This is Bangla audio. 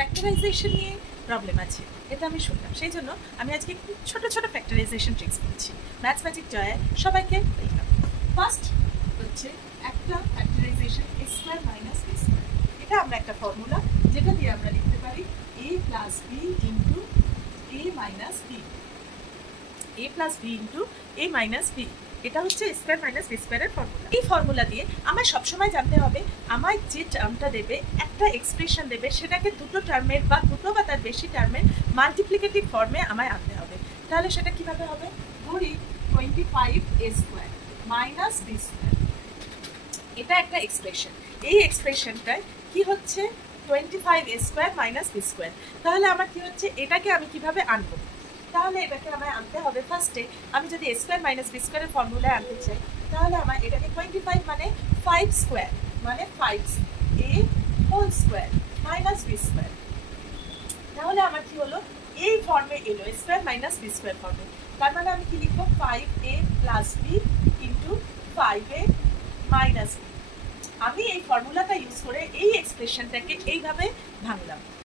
ফ্যাক্টরাইজেশন নিয়ে প্রবলেম আছে, এটা আমি শুনলাম। সেই জন্য আমি আজকে একটু ছোটো ছোটো ফ্যাক্টরাইজেশন ট্রিক্স বলছি। ম্যাথস ম্যাজিক জয়ে সবাইকে ওয়েলকাম। ফার্স্ট হচ্ছে একটা ফ্যাক্টরাইজেশন এ স্কোয়ার মাইনাস বি স্কোয়ার। এটা আমরা একটা ফর্মুলা যেটা দিয়ে আমরা লিখতে পারি a plus B into A minus B, a plus B into A minus B. এটা হচ্ছে স্কোয়ার মাইনাস বি স্কোয়ারের ফর্মুলা। এই ফর্মুলা দিয়ে আমার সবসময় জানতে হবে আমার যে টার্মটা দেবে, একটা এক্সপ্রেশন দেবে, সেটাকে দুটো টার্মের বা দুটো বা তার বেশি টার্মের মাল্টিপ্লিকেটিভ ফর্মে আমায় আনতে হবে। তাহলে সেটা কিভাবে হবে? ধরি 25a square minus B square, এটা একটা এক্সপ্রেশন। এই এক্সপ্রেশনটায় কি হচ্ছে 25a square minus B square. তাহলে আমার কি হচ্ছে, এটাকে আমি কিভাবে আনবো? তাহলে এটাকে আমায় আনতে হবে ফার্স্টে, আমি যদি এ স্কোয়ার মাইনাস বি স্কোয়ারের ফর্মুলায় আনতে চাই, তাহলে আমার এটাকে 25 মানে 5 স্কোয়ার মানে 5a whole square minus B square. তাহলে আমার কি হলো, এই ফর্মে এলো স্কোয়ার মাইনাস বি স্কোয়ার ফর্মে। তার মানে আমি কি লিখবো 5a plus B into 5a minus B. আমি এই ফর্মুলাটা ইউজ করে এই এক্সপ্রেশনটাকে এইভাবে ভাঙলাম।